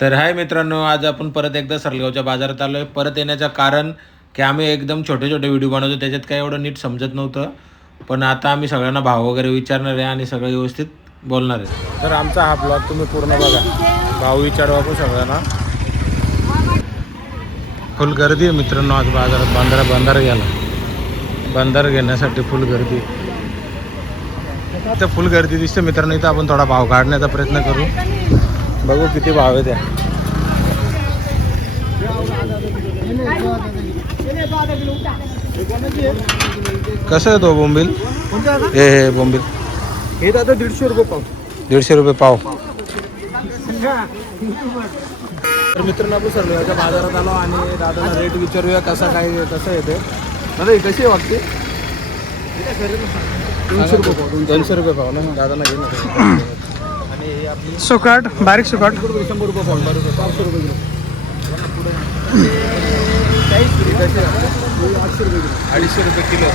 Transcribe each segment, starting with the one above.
तर हाय मित्रांनो, आज आपण परत एकदा सरलगावच्या बाजारात आलो आहे. परत येण्याचं कारण की आम्ही एकदम छोटे छोटे व्हिडिओ बनवतो, त्याच्यात काही एवढं नीट समजत नव्हतं. पण आता आम्ही सगळ्यांना भाव वगैरे विचारणार आहे आणि सगळं व्यवस्थित बोलणार आहे. तर आमचा हा ब्लॉग तुम्ही पूर्ण बघा. भाव विचारू आपण सगळ्यांना. फुल गर्दी आहे मित्रांनो आज बाजारात. बंधारा घ्यायला, बंधारा घेण्यासाठी फुल गर्दी. इथं फुल गर्दी दिसते मित्रांनो. इथं आपण थोडा भाव काढण्याचा प्रयत्न करू, बघू किती भाव आहे त्या. कसं आहे तो बोंबील? हे बोंबील हे दादा 150 रुपये पाव. 150 रुपये पाव. तर मित्रांनो आपण सरलगावच्या बाजारात आलो आणि दादाला रेट विचारूया कसं येते. दादा ही कशी आहे वाटते? 200 रुपये पाव. 200 रुपये पाव ना दादांना घे ना. आणि हे आपली सुकाट, बारीक सुकाट 100 रुपये पाव. 500 रुपये किलो. 800 रुपये किलो.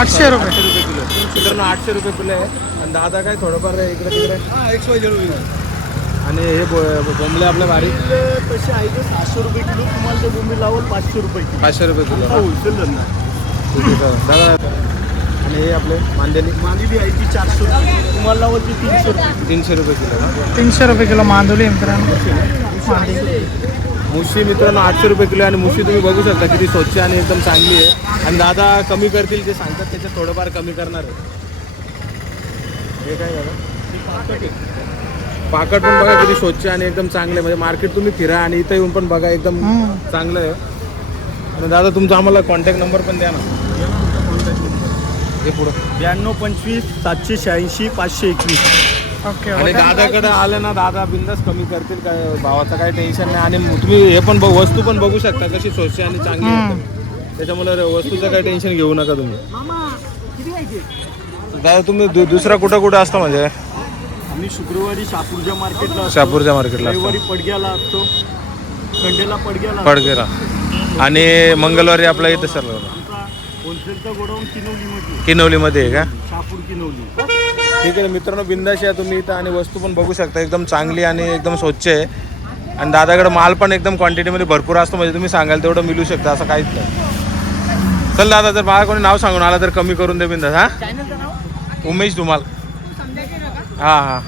800 रुपये. किलो. मित्रांनो 800 रुपये किलो आहे. आणि दादा काय थोडंफार इकडे तिकडे. आणि हे बोंबले आपल्या बारीक तसे आहे ते 700 रुपये किलो. तुम्हाला ते बोंबील लावल 500 रुपये किलो. 500 रुपये किलो. होलसेल धंदा. दादा आणि हे आपले मांदेली आहे ती 400 रुपये. तुम्हाला लावल ती 300 रुपये. 300 रुपये किलो ना. 300 रुपये किलो मांदोली मित्रांनो. मुशी मित्रांनो 800 रुपये किलो. आणि मुशी तुम्ही बघू शकता किती स्वच्छ आणि एकदम चांगली आहे. आणि दादा कमी करतील ते सांगतात, त्याच्यात थोडंफार कमी करणार आहे. हे काय दादा? पाकट पण बघा किती स्वच्छ आणि एकदम चांगलं आहे. म्हणजे मार्केट तुम्ही फिरा आणि इथं येऊन पण बघा, एकदम चांगलं आहे. आणि दादा तुमचा आम्हाला कॉन्टॅक्ट नंबर पण द्या ना. हे पुढं 92 25 786 521. ओके. आणि दादाकडे आलं ना, दादा बिंदास कमी करतील, काय भावाचं काही टेन्शन नाही. आणि तुम्ही हे पण वस्तू पण बघू शकता कशी स्वच्छ आणि चांगली आहे. त्याच्यामुळे वस्तूचं काही टेन्शन घेऊ नका तुम्ही. दादा तुम्ही दुसरा कुठं असतो? म्हणजे आम्ही शुक्रवारी शहापूरच्या मार्केटला असतो. शहापूरच्या मार्केटला रविवारी पडग्याला असतो. संडेला पडग्याला पडगेरा. आणि मंगळवारी आपला इथं सर होलसेलचा गोडाऊन किनवलीमध्ये आहे का? शहापूर किनवली. ठीक आहे मित्रांनो, बिंदास या तुम्ही इथं. आणि वस्तू पण बघू शकता एकदम चांगली आणि एकदम स्वच्छ आहे. आणि दादाकडे माल पण एकदम क्वांटिटीमध्ये भरपूर असतो. म्हणजे तुम्ही सांगाल तेवढं मिळू शकतं, असं काहीच नाही. चल दादा, जर मला कोणी नाव सांगून आला तर कमी करून दे बिंदास. हां उमेश धुमाल. हां.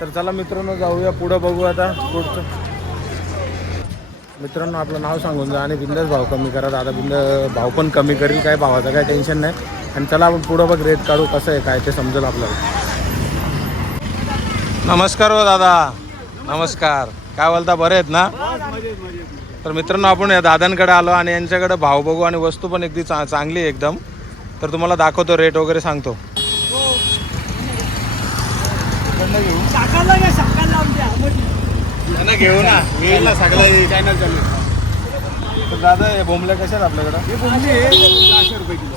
तर चला मित्रांनो जाऊया पुढं, बघू आता पुढचं. मित्रांनो आपलं नाव सांगून जा आणि बिंदास भाव कमी करा. दादा भाव पण कमी करेल, काय भावाचं काय टेन्शन नाही. आणि चला आपण पुढं बघ रेट काढू कसं आहे काय ते समजेल आपल्याला. नमस्कार हो दादा. नमस्कार. काय बोलता, बरे आहेत ना? तर मित्रांनो आपण या दादांकडे आलो आणि यांच्याकडे भाव बघू आणि वस्तू पण अगदी चांगली आहे एकदम. तर तुम्हाला दाखवतो, रेट वगैरे सांगतो. घेऊ ना, येईल ना सगळं चॅनल चालू. तर दादा हे बोंबल्या कशा आहेत आपल्याकडं? हे बोंबली आहे 400 रुपये किलो.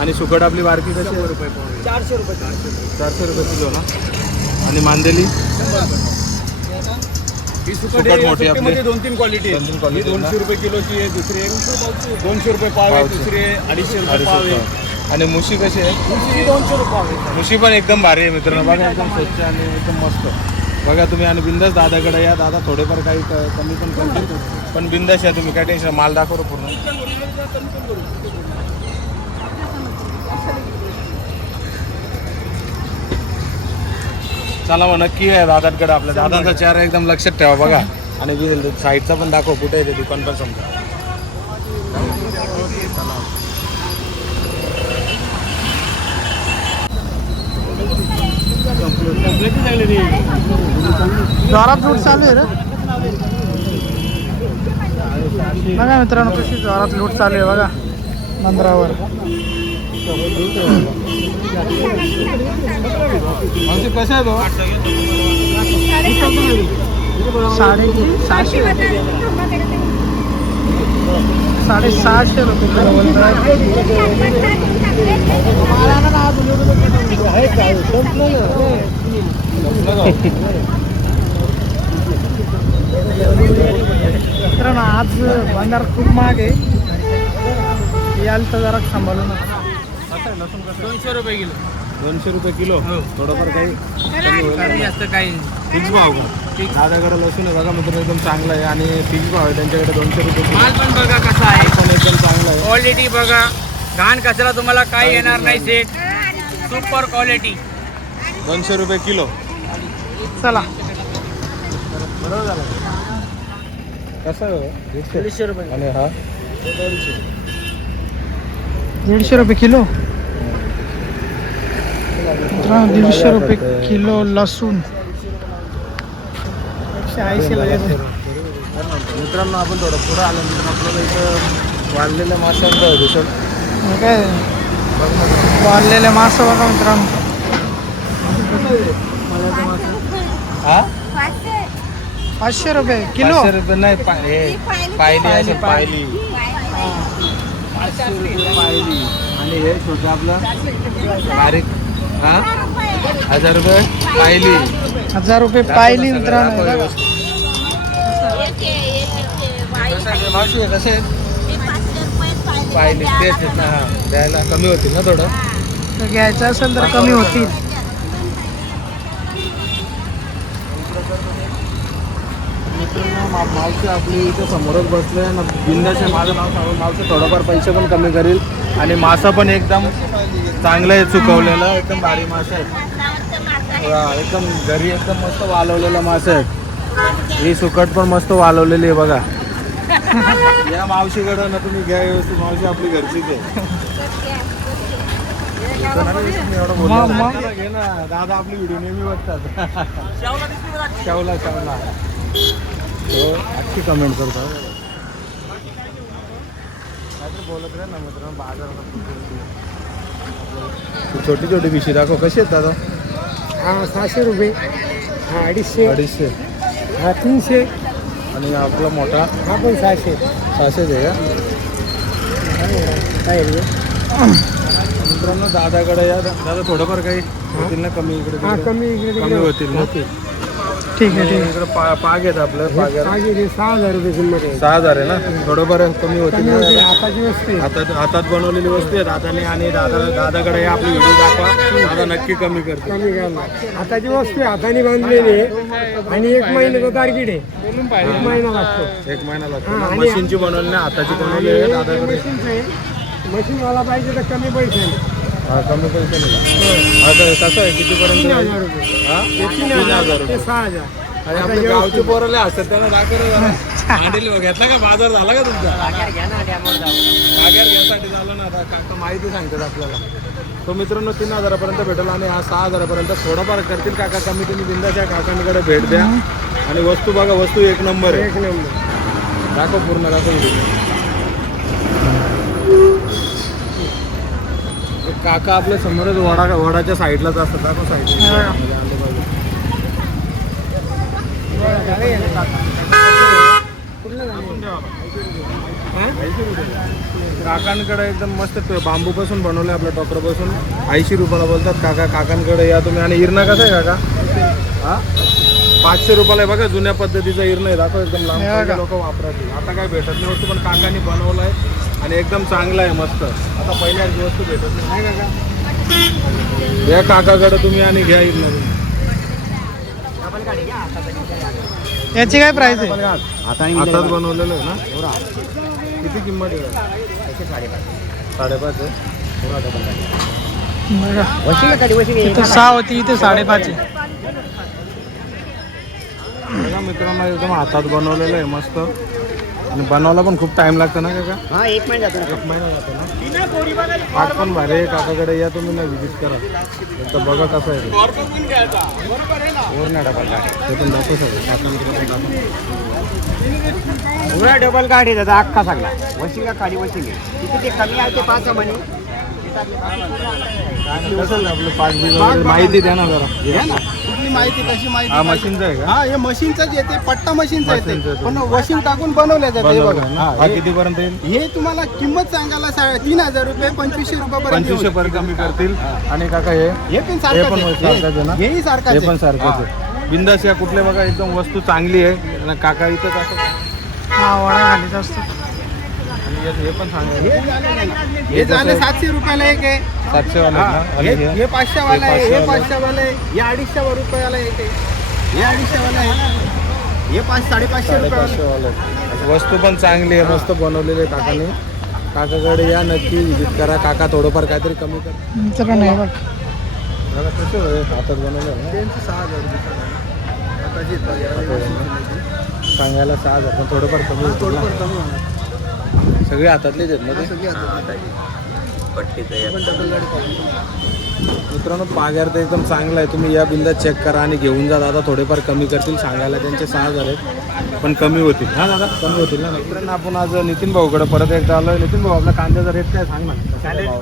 आणि सुकट आपली बारकी कशी आहे? 400 रुपये. 400 रुपये किलो ना. आणि मांदेली ही सुकट मोठी आपली 2-3 क्वालिटी आहे. 2-3 क्वालिटी. 200 रुपये किलोची आहे, दुसरी आहे 200 रुपये पाव आहे, दुसरी आहे 250 रुपये पाव आहे. आणि मुशी कशी आहे? दुसरी 200 रुपये पाव आहे. मुशी पण एकदम भारी आहे मित्रांनो. बघा एकदम स्वच्छ आणि एकदम मस्त. बघा तुम्ही आणि बिंदास दादाकडे या. दादा थोडेफार काही कमी पण करतील. पण बिंदास या तुम्ही, काय टेन्शन. माल दाखवतो पूर्ण. चला मग नक्की आहे दादाकडे. आपल्या दादांचा चेहरा एकदम लक्षात ठेवा बघा. आणि साईडचा पण दाखव कुठे आहे ते दुकान पण समजा. जोरात लूट चालू आहे रे. बघा मित्रांनो कशी जोरात लूट चालू आहे बघा बंदरावर. कसा आहे तो? 650 रुपये किलो बोलतात. मित्रांनो आज बाजार खूप महाग आहे. याल तर जरा सांभाळून. 200 रुपये किलो. 200 रुपये किलो. थोडंफार काही जास्त काही फिक्स भाव का? दादाकडे लसूण आहे बघा मित्रांनो, एकदम चांगला आहे आणि फिक्स भाव आहे त्यांच्याकडे 200 रुपये किलो. माल पण बघा कसा आहे, पण एकदम चांगला आहे. क्वालिटी बघा, घाण कचरा तुम्हाला काही येणार नाही सेट, सुपर क्वालिटी. 200 रुपये किलो. चला बरोबर झालं. कसं आहे? 150 रुपये. आणि हा 150 रुपये किलो. मित्रांनो 150 रुपये किलो लसूण. 180 ला देतो. मित्रांनो आपण थोडं पुढं आल्यानंतर आपल्याला इथं वाढलेल्या माशांचं आहे दुसरं. हे काय वाढलेले मासे बघा मित्रांनो. हा 500 रुपये किलो. 500 रुपये नाही पायली असेल पायली. 500 रुपये पायली. आणि हे छोटं आपलं बारीक हा 1000 रुपये पायली. 1000 रुपये पाहिली मित्रांनो. हे बघा. मावशी कसे आहेत? पायली तेच आहेत ना. हा द्यायला कमी होतील ना थोडं. तर घ्यायचं असेल तर कमी होतील. मावशी आपली इथे समोरच बसले ना, बिंदाचे माझं नाव सांगून मावशी थोडंफार पैसे पण कमी करील. आणि मासा पण एकदम चांगलं आहे, सुकवलेलं एकदम भारी मासे आहेत. एकदम घरी एकदम मस्त वालवलेलं मासे आहेत. ही सुकट पण मस्त वालवलेली आहे बघा. या मावशीकडं ना तुम्ही घ्या व्यवस्थित. मावशी आपली घरचीच आहे. एवढं बोललो. घे ना दादा, आपली व्हिडिओ नेहमी बघतात. शावला हो अख्खी कमेंट करतो. काहीतरी बोलत राह ना मित्रांनो. बाजारात छोटी छोटी पिशी दाखव. कशी आहेत दादा? हा 600 रुपये. हा 250. 250. हा 300. आणि आपला मोठा हा पण 600. 600 आहे का काय रे? मित्रांनो? दादाकडे या दादा, थोडंफार काही होतील ना कमी इकडे हा तिकडे? कमी इकडे कमी होतील ना. ठीक आहे ठीक इकडे पाग आहेत आपलं. पाग आहे. 6000 रुपये किंमत आहे. 6000 आहे ना. थोडंफार कमी होतील ना. आताची वस्तू आहे. हातात बनवलेली वस्तू आहेत हाताने. आणि दादाकडे या आपली व्हिडिओ दाखवा. दादा नक्की कमी करते. कमी करणार. आताची वस्तू आहे, हाताने बांधलेली आहे. आणि 1 महिन्याचा टार्गेट आहे. 1 महिना लागतो. 1 महिना लागतो हा, ना. आणि मशीनची बनवली ना, हाताची बनवली आहे दादाकडे. मशीनचं आहे. मशीनवाला पाहिजे तर कमी पैसे आहे. हा कमी पैसे नाही. आता कसं आहे कितीपर्यंत? 3000 रुपये. हा 3000 3000 ते रुपये. 6000. आणि आपले गावचे पोरले असतात त्यांना दाखव घेतला का? बाजार झाला का तुमचा? बाजार घ्यासाठी झालं ना. आता काका माहिती सांगतात आपल्याला. तो मित्रांनो 3000 भेटेल आणि हा 6000 थोडंफार करतील काका कमी. तुम्ही बिंदाच्या काकांकडे भेट द्या. आणि वस्तू बघा, वस्तू 1 नंबर आहे. 1 नंबर. दाखव पूर्ण दाखव. काका आपल्या समोरच वडाच्या साईडलाच असतात. दाखव साईडला. काकांकडे एकदम मस्त बांबूपासून बनवलं आपल्या टोकरापासून. 80 रुपयाला बोलतात काका. काकांकडे या तुम्ही. आणि इरणा कसा आहे काका? हा 500 रुपयाला आहे बघा. जुन्या पद्धतीचा इरणा आहे. दाखव एकदम लांब लोक वापरतात. आता काय भेटत नाही वस्तू, पण काकांनी बनवलं आहे आणि एकदम चांगला आहे मस्त. आता पहिल्या वस्तू भेटत नाही काका. या काकाकडे तुम्ही आणि घ्या इरणा. याची काय प्राइस आहे? हातात बनवलेलं आहे ना. किती किंमत आहे? 5.5 आहे. इथं 6 होती, इथे 5.5 आहे. बघा मित्रांनो, एकदम हातात बनवलेलं आहे मस्त. आणि बनवायला पण खूप टाइम लागतो ना काका? हा 1 महिना जातो. 1 महिना जातो ना. पाठ पण भारी आहे. काकाकडे या तुम्ही ना, विजिट करा. एकदा बघा कसं आहे ते. ते पण दाखवू सगळं. काकांकडे दाखव. पुरा डबल गाडी दादा अख्खा सगळा. वशिंगा खाली वशिंगे तिथे ते कमी आहे ते 5 म्हणे. कसं आहे आपलं 5 बिघा माहिती द्या ना जरा. घ्या ना. कुठली माहिती कशी माहिती? हा मशीनचं आहे का? हा हे मशीनचंच येते. पट्टा मशीनचं मशीनचं येते. येते. पण वशिंग टाकून बनवल्या जाते. हे बनवलं बघा. ना. हा कितीपर्यंत येईल? हे तुम्हाला किंमत सांगायला 3000 रुपये 2500 रुपयापर्यंत 2500 पर्यंत कमी करतील. आणि काका हे पण हे पण सारखंच सारखंच आहे ना? आहे. हेही सारखंच हे आहे. पण सारखंच आहे. बिंदास या कुठले बघा एकदम वस्तू चांगली आहे. आणि काका इथंच असं. हा वडा खालीच असतो. आणि हे पण सांगा. हे झाले 700 रुपयाला एक आहे. 700 वाला हा, आहे ना? आणि हे हे 500 वाला आहे. हे 500 वाला आहे. 500 वाला आहे. हे 250 रुपयाला एक आहे. हे 250 वाला आहे. हे 500-550 रुपये 550 वाले. वस्तू पण चांगली आहे, मस्त बनवलेली आहे काकाने. काकाकडे या नक्की विजिट करा. काका थोडंफार काहीतरी कमी कर. मित्रांनो हे बघ दादा कसं आहे? हातात बनवलं ना? त्यांचे 6,000 रुपये आताची येतात सांगायला 6,000 पण थोडंफार कमी होतं ना. थोडंफार कमी होणार. सगळे हातातलेच आहेत ना ते? सगळी आता पण डबल गाडी पाहू. मित्रांनो पाग्यार तर एकदम चांगला आहे. तुम्ही या बिंदात चेक करा आणि घेऊन जा दादा. थोडेफार कमी करतील. सांगायला त्यांचे 6,000 आहेत पण कमी होतील. हा दादा कमी होतील ना. मित्रांनो आपण आज नितीन भाऊकडे परत एकदा आलो. नितीन भाऊ आपला कांद्याचा रेट काय सांग ना.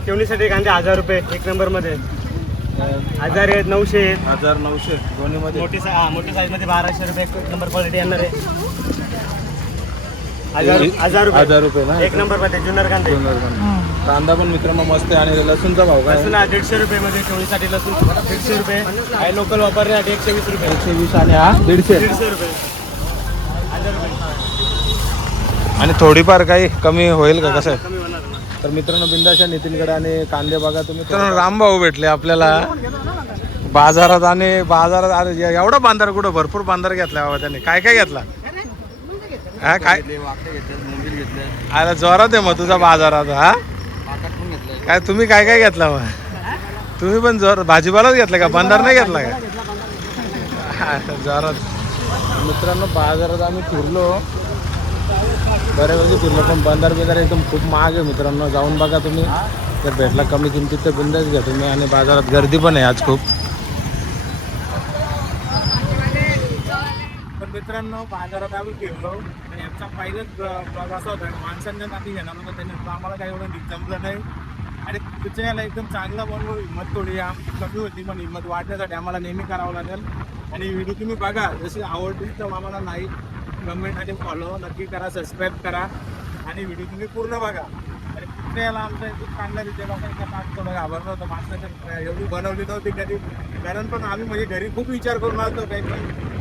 ठेवणीसाठी कांदे 1000 रुपये 1 नंबर मध्ये. 1000 आहेत 900 आहेत. 1900 दोन्हीमध्ये. मोठी साईज मध्ये 1200 रुपये 1 नंबर क्वालिटी येणार आहे. 1000 रुपये ना 1 नंबर मध्ये जुन्नर कांदे. कांदा पण मित्रांनो मस्त आहे. आणि लसूणचा भाव काय? लसूण 150 रुपये मध्ये ठेवणीसाठी लसूण 150 रुपये. काही लोकल वापरण्यासाठी 120 रुपये. 120 आणि हा 150. 150 रुपये 1000 रुपये आणि थोडीफार काही कमी होईल का कसं आहे? कमी होणार ना. तर मित्रांनो बिंदाशा नितीनकडे आणि कांदे बघा तुम्ही. मित्रांनो रामभाऊ भेटले आपल्याला बाजारात. आणि बाजारात अरे एवढा बांधार कुठं भरपूर बांधार घेतला बाबा त्यांनी. काय काय घेतला? हा काय अरे जोरात आहे मग तुझा बाजारात. हा काय तुम्ही काय काय घेतला मग? तुम्ही पण जोर भाजीपालाच घेतला का? बांधार नाही घेतला का? जोरात. मित्रांनो बाजारात आम्ही फिरलो बऱ्यापैकी फिरलो पण बांधार बिंदार एकदम खूप महाग आहे. मित्रांनो जाऊन बघा तुम्ही. जर भेटला कमी किमतीत तर बिंदाच घ्या तुम्ही. आणि बाजारात गर्दी पण आहे आज खूप. पण मित्रांनो बाजारात आम्ही फिरलो आणि याचा पहिलाच ब्लॉग असा होता. माणसांना नाती घेणार होतं त्यांनी आम्हाला काही एवढं जमलं नाही. आणि त्याच्याला एकदम चांगला बनवून हिंमत थोडी कमी होती पण हिंमत वाढण्यासाठी आम्हाला नेहमी करावं लागेल. आणि व्हिडिओ तुम्ही बघा जशी आवडली तर आम्हाला लाईक कमेंट आणि फॉलो नक्की करा. सबस्क्राईब करा आणि व्हिडिओ तुम्ही पूर्ण बघा. आणि कुत्र्याला आमचा एकदम चांगला रित्या बघा. पाच थोडं घाबरलं होतं. माणसाच्या एवढी बनवली नव्हती कधी. कारण पण आम्ही म्हणजे घरी खूप विचार करून आलो काही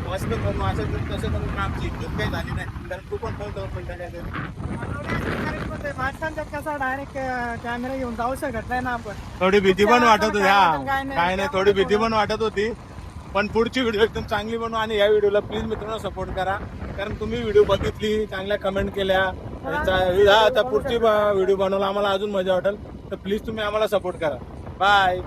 मस्त करून असं तसं करून आमची इज्जत काही झाली नाही. कारण तू पण ठेवतो पण माणसांच्या कसा डायरेक्ट कॅमेरा घेऊन जाऊ शकत नाही ना आपण. थोडी भीती पण वाटत होती. हा काय नाही. काय नाही थोडी भीती पण वाटत होती. पण पुढची व्हिडिओ एकदम चांगली बनवा. आणि या व्हिडिओला प्लीज मित्रांनो सपोर्ट करा. कारण तुम्ही व्हिडिओ बघितली चांगल्या कमेंट केल्या. आता पुढची व्हिडिओ बनवला आम्हाला अजून मजा वाटेल. तर प्लीज तुम्ही आम्हाला सपोर्ट करा. बाय.